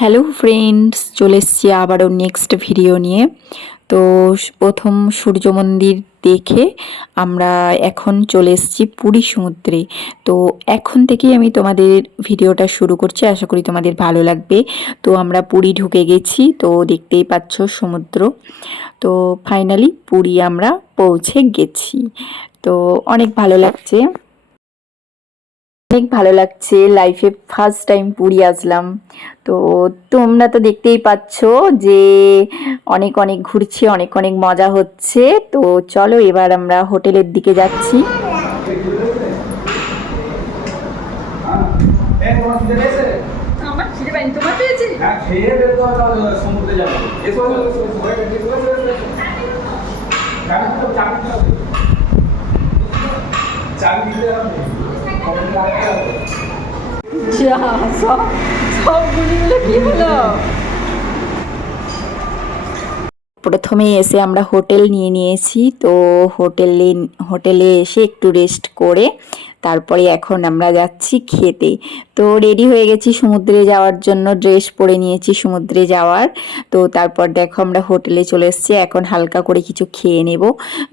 Hello friends চলে এসছি আবারও নেক্সট ভিডিও নিয়ে। তো প্রথম সূর্য মন্দির দেখে আমরা এখন চলে এসেছি পুরী সমুদ্রে। তো এখন থেকেই আমি তোমাদের ভিডিওটা শুরু করছি। আশা করি তোমাদের ভালো লাগবে। তো আমরা পুরী ঢুকে গেছি। তো দেখতেই পাচ্ছ সমুদ্র। তো ফাইনালি পুরী আমরা পৌঁছে গেছি। তো অনেক ভালো লাগছে। অনেক ভালো লাগছে। লাইফে ফার্স্ট টাইম পুরী আসলাম। তো তোমরা তো দেখতেই পাচ্ছ যে অনেক অনেক ঘুরছি অনেক অনেক মজা হচ্ছে। তো চলো এবার আমরা হোটেলের দিকে যাচ্ছি। দিতে হবে। প্রথমে এসে আমরা হোটেল নিয়ে নিয়েছি, তো হোটেলে হোটেলে এসে একটু রেস্ট করে, তারপরে এখন আমরা যাচ্ছি খেতে। তো রেডি হয়ে গেছি সমুদ্রে যাওয়ার জন্য। ড্রেস পরে নিয়েছি সমুদ্রে যাওয়ার। তো তারপর দেখো আমরা হোটেলে চলে এসেছি। এখন হালকা করে কিছু খেয়ে নেব।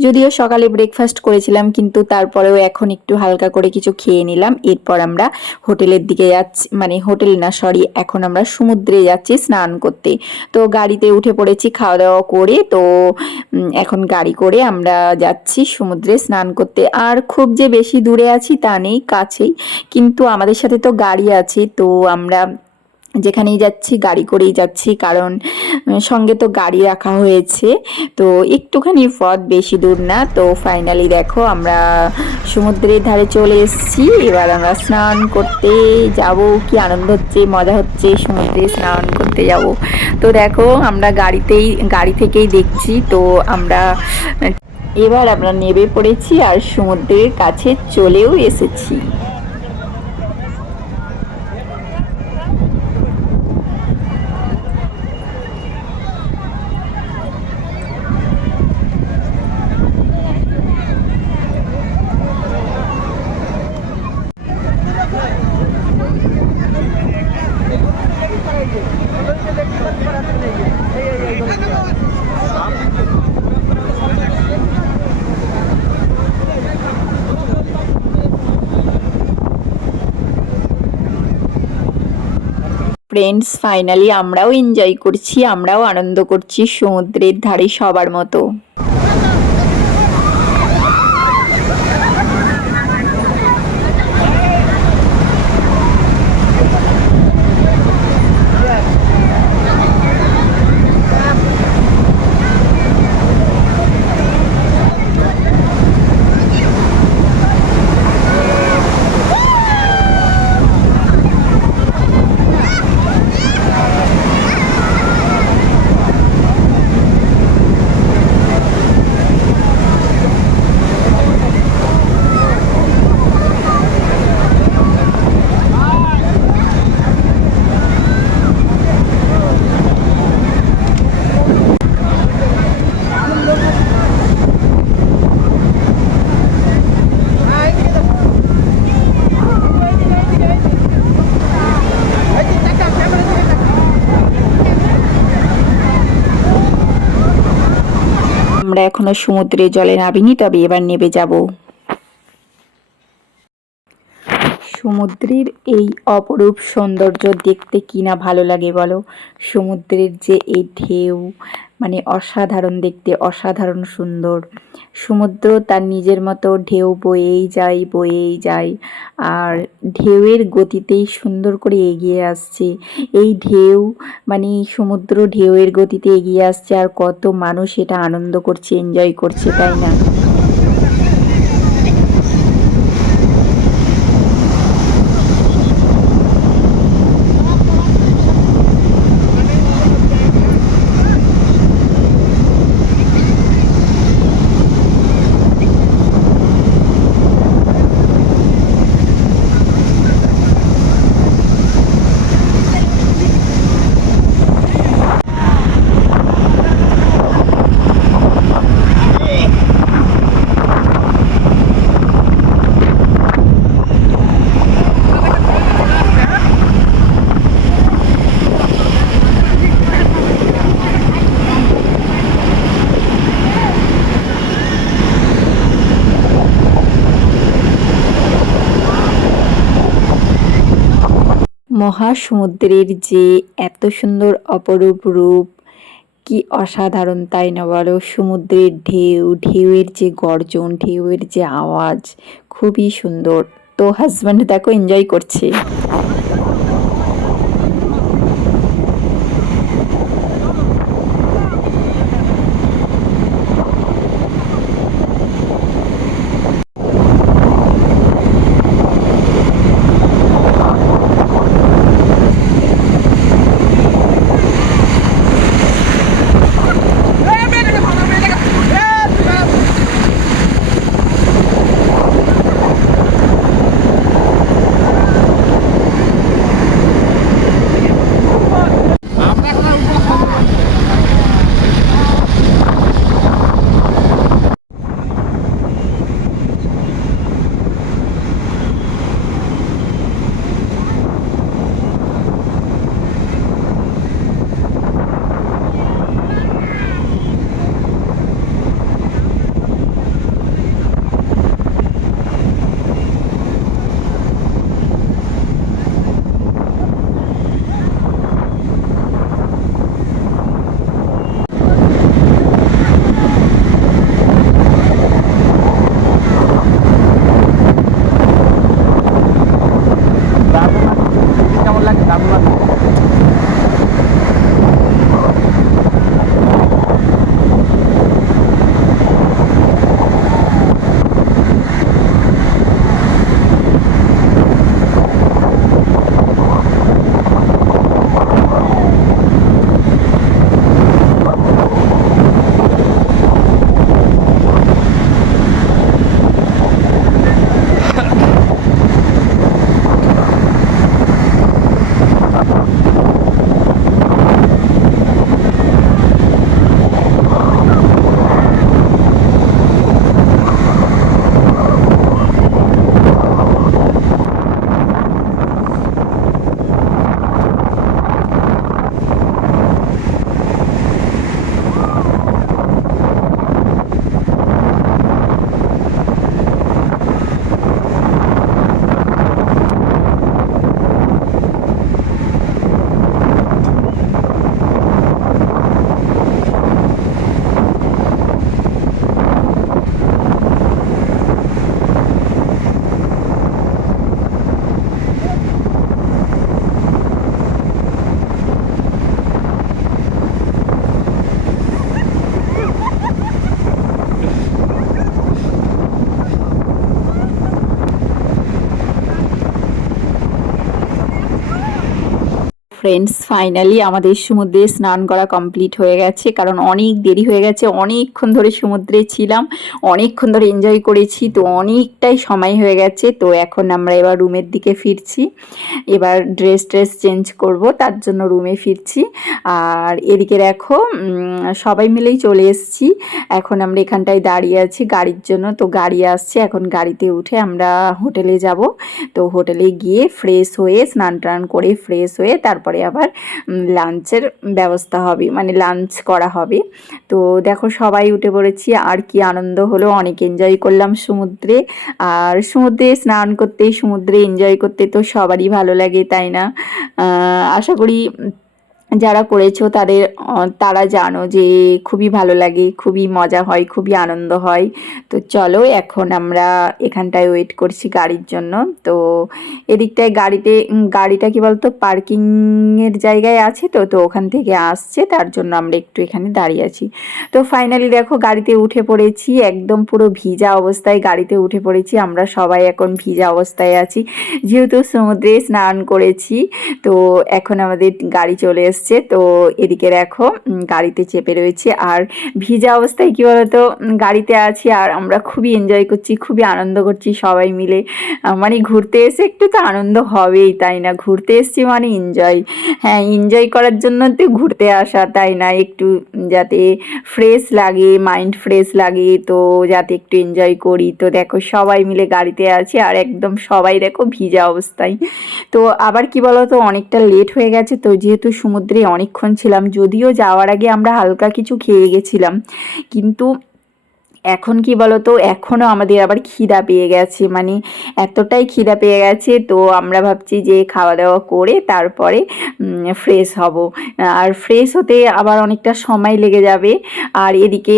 যদিও সকালে ব্রেকফাস্ট করেছিলাম, কিন্তু তারপরেও এখন একটু হালকা করে কিছু খেয়ে নিলাম। এরপর আমরা হোটেলের দিকে যাচ্ছি মানে হোটেল না সরি এখন আমরা সমুদ্রে যাচ্ছি স্নান করতে। তো গাড়িতে উঠে পড়েছি, খাওয়া দাওয়া করে। তো এখন গাড়ি করে আমরা যাচ্ছি সমুদ্রে স্নান করতে। আর খুব যে বেশি দূরে আছি তা নেই, কাছেই। কিন্তু আমাদের সাথে তো গাড়ি আছে, তো আমরা যেখানেই যাচ্ছি, গাড়ি করেই যাচ্ছি, কারণ সঙ্গে তো গাড়ি রাখা হয়েছে। তো একটুখানি পথ বেশি দূর না, তো ফাইনালি দেখো আমরা সমুদ্রের ধারে চলে এসেছি। এবার আমরা স্নান করতে যাব। কি আনন্দ হচ্ছে, মজা হচ্ছে, সমুদ্রে স্নান করতে যাব। তো দেখো আমরা গাড়িতেই, গাড়ি থেকেই দেখছি, তো আমরা, এবার আমরা নেমে পড়েছি আর সমুদ্রের কাছে চলেও এসেছি। ফ্রেন্ডস ফাইনালি আমরাও এনজয় করছি আমরাও আনন্দ করছি সমুদ্রের ধারে সবার মতো। আমরা এখনও সমুদ্রের জলে নামিনি, তবে এবার নেবে যাব। সমুদ্রের এই অপরূপ সৌন্দর্য দেখতে কিনা ভালো লাগে বলো? সমুদ্রের যে এই ঢেউ মানে অসাধারণ দেখতে, অসাধারণ সুন্দর। সমুদ্র তার নিজের মতো, ঢেউ বয়েই যায় বয়েই যায়। আর ঢেউয়ের গতিতেই সুন্দর করে এগিয়ে আসছে। এই ঢেউ মানে সমুদ্র ঢেউয়ের গতিতে এগিয়ে আসছে আর কত মানুষ এটা আনন্দ করছে এনজয় করছে, তাই না? মহাসমুদ্রের যে এত সুন্দর অপরূপ রূপ, কি অসাধারণ তাই না বলো? সমুদ্রের ঢেউ, ঢেউয়ের যে গর্জন, ঢেউয়ের যে আওয়াজ, খুবই সুন্দর। তো হাজব্যান্ড দেখো এনজয় করছে। ফ্রেন্ডস ফাইনালি আমাদের সমুদ্রে স্নান করা কমপ্লিট হয়ে গেছে, কারণ অনেক দেরি হয়ে গেছে, অনেকক্ষণ ধরে সমুদ্রে ছিলাম, অনেকক্ষণ ধরে এনজয় করেছি, তো অনেকটাই সময় হয়ে গেছে, তো এখন আমরা এবার রুমের দিকে ফিরছি, এবার ড্রেস ট্রেস চেঞ্জ করব, তার জন্য রুমে ফিরছি, আর এদিকে দেখো সবাই মিলেই চলে এসেছি, এখন আমরা এখানটায় দাঁড়িয়ে আছি গাড়ির জন্য, তো গাড়ি আসছে, এখন গাড়িতে উঠে আমরা হোটেলে যাব, তো হোটেলে গিয়ে ফ্রেশ হয়ে স্নান টান করে ফ্রেশ হয়ে তারপরে আবার লাঞ্চের ব্যবস্থা হবে মানে লাঞ্চ করা হবে। তো দেখো সবাই উঠে পড়েছি, আর কি আনন্দ হলো, অনেক এনজয় করলাম সমুদ্রে। আর সমুদ্রে স্নান করতে সমুদ্রে এনজয় করতে তো সবারই ভালো লাগে, তাই না? আশা করি যারা করেছ তাদের তারা জানো যে খুবই ভালো লাগে, খুবই মজা হয়, খুবই আনন্দ হয়। তো চলো এখন আমরা এখানটায় ওয়েট করছি গাড়ির জন্য। তো এদিকটায় গাড়িতে গাড়িটা কি বলতো, পার্কিংয়ের জায়গায় আছে তো তো ওখান থেকে আসছে, তার জন্য আমরা একটু এখানে দাঁড়িয়ে আছি। তো ফাইনালি দেখো গাড়িতে উঠে পড়েছি, একদম পুরো ভিজা অবস্থায় গাড়িতে উঠে পড়েছি, আমরা সবাই এখন ভিজা অবস্থায় আছি। যেহেতু সমুদ্রে স্নান করেছি, তো এখন আমাদের গাড়ি চলে এসছে। তো এদিকে দেখো গাড়িতে চেপে রয়েছে। আর ভিজা অবস্থায় কী বলতো গাড়িতে আছি আর আমরা খুবই এনজয় করছি, খুবই আনন্দ করছি সবাই মিলে। মানে ঘুরতে এসে একটু তো আনন্দ হবেই, তাই না? ঘুরতে এসছি মানে এনজয় হ্যাঁ এনজয় করার জন্য তো ঘুরতে আসা, তাই না? একটু যাতে ফ্রেশ লাগে মাইন্ড ফ্রেশ লাগে, তো যাতে একটু এনজয় করি। তো দেখো, সবাই মিলে গাড়িতে আছি আর একদম সবাই দেখো ভিজা অবস্থায়। তো আবার কি বলতো, অনেকটা লেট হয়ে গেছে। তো যেহেতু সমুদ্রে অনেকক্ষণ ছিলাম, যদিও যাওয়ার আগে আমরা হালকা কিছু খেয়ে গেছিলাম। কিন্তু এখন কি বলতো এখনও আমাদের আবার খিদা পেয়ে গেছে মানে এতটাই খিদা পেয়ে গেছে, তো আমরা ভাবছি যে খাওয়া দাওয়া করে তারপরে ফ্রেশ হব। আর ফ্রেশ হতে আবার অনেকটা সময় লেগে যাবে। আর এদিকে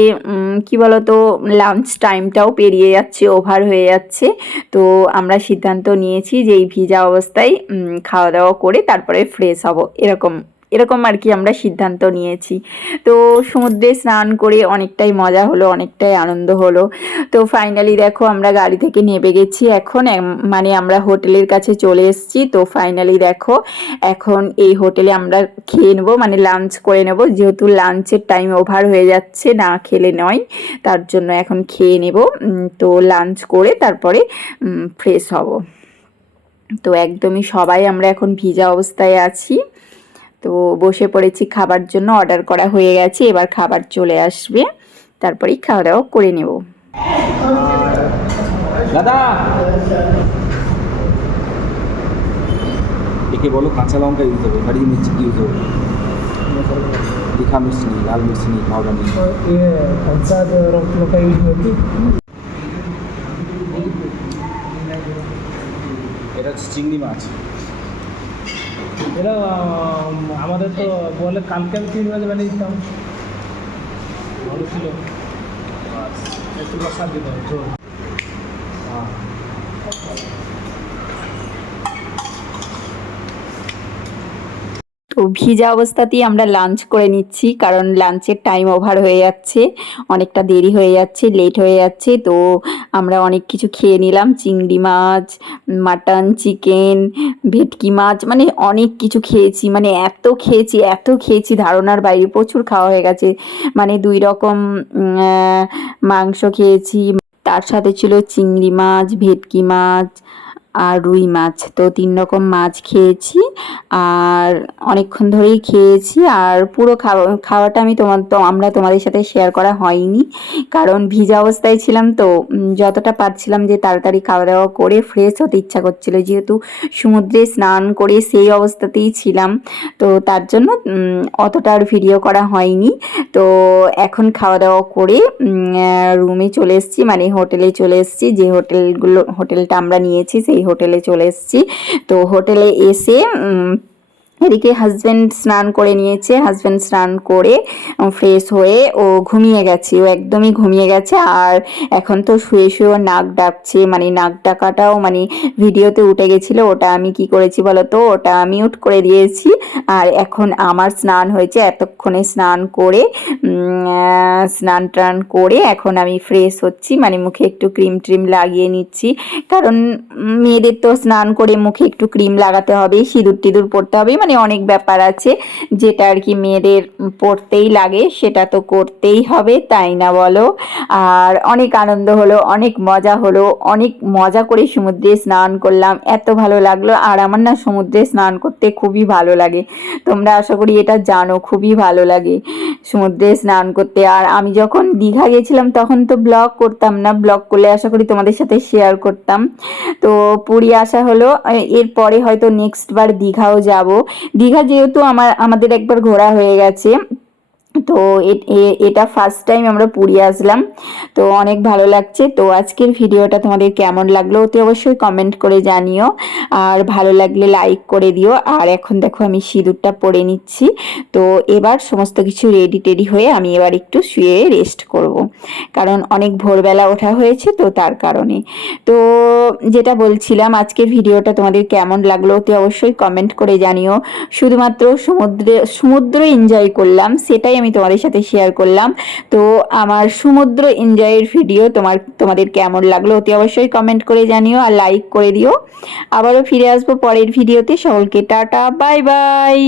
কি বলতো লাঞ্চ টাইমটাও পেরিয়ে যাচ্ছে ওভার হয়ে যাচ্ছে। তো আমরা সিদ্ধান্ত নিয়েছি যে এই ভিজা অবস্থায় খাওয়া দাওয়া করে তারপরে ফ্রেশ হব, এরকম। এরকম আর কি আমরা সিদ্ধান্ত নিয়েছি। তো সমুদ্রে স্নান করে অনেকটাই মজা হলো, অনেকটাই আনন্দ হলো। তো ফাইনালি দেখো আমরা গাড়ি থেকে নেমে গেছি। এখন মানে আমরা হোটেলের কাছে চলে এসেছি। তো ফাইনালি দেখো এখন এই হোটেলে আমরা খেয়ে নেব মানে লাঞ্চ করে নেব। যেহেতু লাঞ্চের টাইম ওভার হয়ে যাচ্ছে, না খেলে নয়, তার জন্য এখন খেয়ে নেব। তো লাঞ্চ করে তারপরে ফ্রেশ হব। তো একদমই সবাই আমরা এখন ভিজা অবস্থায় আছি। তো বসে পড়েছি, খাবার জন্য অর্ডার করা হয়ে গেছে, এবার খাবার চলে আসবে, তারপরেই খাওয়া দাওয়া করে নেব। দাদা! একে বলো, কাঁচা লঙ্কা ইউজ হবে হরি ইউজ হবে নেই লাল নেই পাউডার নেই এটা হচ্ছে চিংড়ি মাছ। এটা আমাদের তো বলে কালকে আমি তিন বাজে বানিয়ে দিতাম ভালো ছিল। একটু রসা দিতাম ঝোল তো ভিজা অবস্থাতেই আমরা লাঞ্চ করে নিচ্ছি, কারণ লাঞ্চের টাইম ওভার হয়ে যাচ্ছে, অনেকটা দেরি হয়ে যাচ্ছে লেট হয়ে যাচ্ছে, তো আমরা অনেক কিছু খেয়ে নিলাম, চিংড়ি মাছ মাটন চিকেন ভেটকি মাছ মানে অনেক কিছু খেয়েছি মানে এত খেয়েছি এত খেয়েছি, ধারণার বাইরে প্রচুর খাওয়া হয়ে গেছে মানে দুই রকম মাংস খেয়েছি, তার সাথে ছিল চিংড়ি মাছ, ভেটকি মাছ আর রুই মাছ। তো তিন রকম মাছ খেয়েছি আর অনেকক্ষণ ধরেই খেয়েছি আর পুরো খাওয়া খাওয়াটা আমি তোমার, তো আমরা তোমাদের সাথে শেয়ার করা হয়নি। কারণ ভিজা অবস্থায় ছিলাম তো যতটা পারছিলাম যে তাড়াতাড়ি খাওয়া দাওয়া করে ফ্রেশ হতে ইচ্ছা করছিল। যেহেতু সমুদ্রে স্নান করে সেই অবস্থাতেই ছিলাম। তো তার জন্য অতটা আর ভিডিও করা হয়নি। তো এখন খাওয়া দাওয়া করে রুমে চলে এসেছি মানে হোটেলে চলে এসেছি। যে হোটেলগুলো হোটেলটা আমরা নিয়েছি, সেই হোটেলে চলে এসেছি। তো হোটেলে এসে এদিকে হাজব্যান্ড স্নান করে নিয়েছে। হাজব্যান্ড স্নান করে ফ্রেশ হয়ে ও ঘুমিয়ে গেছে। ও একদমই ঘুমিয়ে গেছে আর এখন তো শুয়ে শুয়ে নাক ডাকছে। মানে নাক ডাকাটাও মানে ভিডিওতে উঠে গেছিল, ওটা আমি কি করেছি বলো তো ওটা মিউট করে দিয়েছি। আর এখন আমার স্নান হয়েছে। এতক্ষণে স্নান করে স্নান টান করে এখন আমি ফ্রেশ হচ্ছি। মানে মুখে একটু ক্রিম ট্রিম লাগিয়ে নিচ্ছি। কারণ মেয়েদের তো স্নান করে মুখে একটু ক্রিম লাগাতে হবে, সিঁদুর টিঁদুর পরতে হবে। মানে অনেক ব্যাপার আছে, যেটা আর কি মেয়েদের পড়তেই লাগে, সেটা তো করতেই হবে, তাই না বলো? আর অনেক আনন্দ হলো, অনেক মজা হলো, অনেক মজা করে সমুদ্রে স্নান করলাম, এত ভালো লাগল, আর আমার না সমুদ্রে স্নান করতে খুবই ভালো লাগে। তোমরা আশা করি এটা জানো, খুবই ভালো লাগে সমুদ্রে স্নান করতে। আর আমি যখন দীঘা গেছিলাম, তখন তো ব্লগ করতাম না, ব্লগ করলে আশা করি তোমাদের সাথে শেয়ার করতাম। তো পুরী আসা হলো এরপরে হয়তো নেক্সট বার দীঘাও যাব। দীঘা যেহেতু আমার আমাদের একবার ঘোরা হয়ে গেছে তো এটা ফার্স্ট টাইম আমরা পুরী আসলাম। তো অনেক ভালো লাগছে। তো আজকের ভিডিওটা তোমাদের কেমন লাগল অতি অবশ্যই কমেন্ট করে জানিও। আর ভালো লাগলে লাইক করে দিও। আর এখন দেখো আমি সিঁদুরটা পরে নিচ্ছি। তো এবার সমস্ত কিছু রেডি টেডি হয়ে আমি এবার একটু শুয়ে রেস্ট করব। কারণ অনেক ভোরবেলা ওঠা হয়েছে তো তার কারণে। তো যেটা বলছিলাম, আজকের ভিডিওটা তোমাদের কেমন লাগল অতি অবশ্যই কমেন্ট করে জানিও। শুধুমাত্র সমুদ্রে, সমুদ্র এনজয় করলাম, সেটাই আমি তোমাদের সাথে শেয়ার করলাম। তো আমার সমুদ্র এনজয়ের ভিডিও তোমার, তোমাদের কেমন লাগল অতি অবশ্যই কমেন্ট করে জানিও আর লাইক করে দিও। আবারও ফিরে আসব পরের ভিডিওতে সকলকে টাটা বাই বাই